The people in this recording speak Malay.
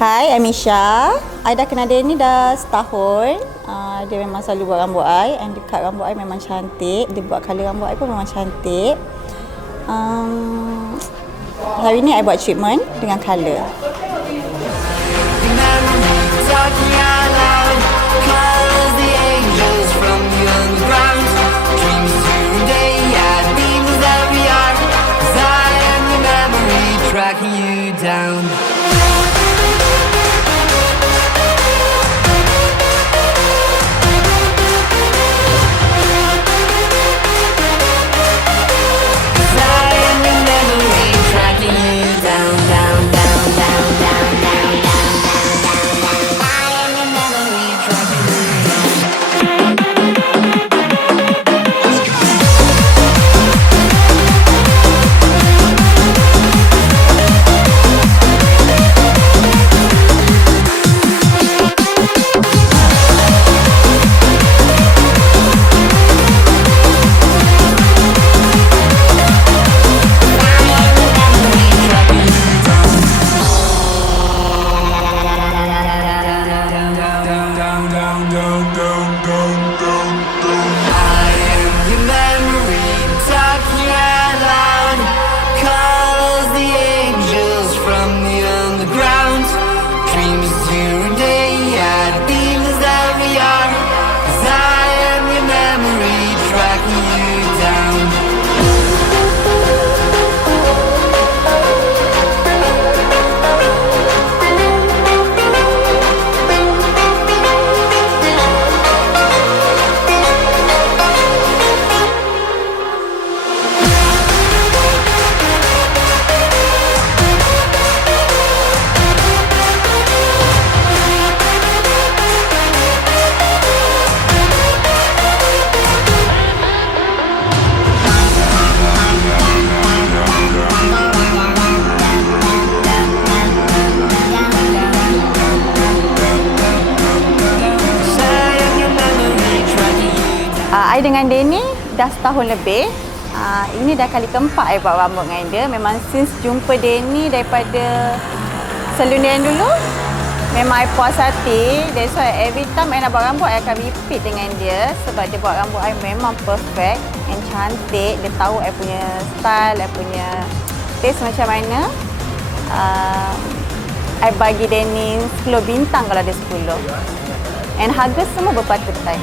Hai, Amisha. I dah kenal dia ni dah setahun. Dia memang selalu buat rambut I, and dia cut rambut I memang cantik. Dia buat colour rambut I pun memang cantik. Hari ni I buat treatment dengan colour. Tracking you down. I dengan dia ni dah setahun lebih. Ini dah kali keempat I buat rambut dengan dia. Memang since jumpa dia ni daripada Saloon dia yang dulu, memang I puas hati. That's why every time I nak buat rambut, I akan repeat dengan dia. Sebab dia buat rambut I memang perfect and cantik. Dia tahu I punya style, I punya taste macam mana. I bagi dia ni 10 bintang kalau dia 10. And harga semua berpatutan.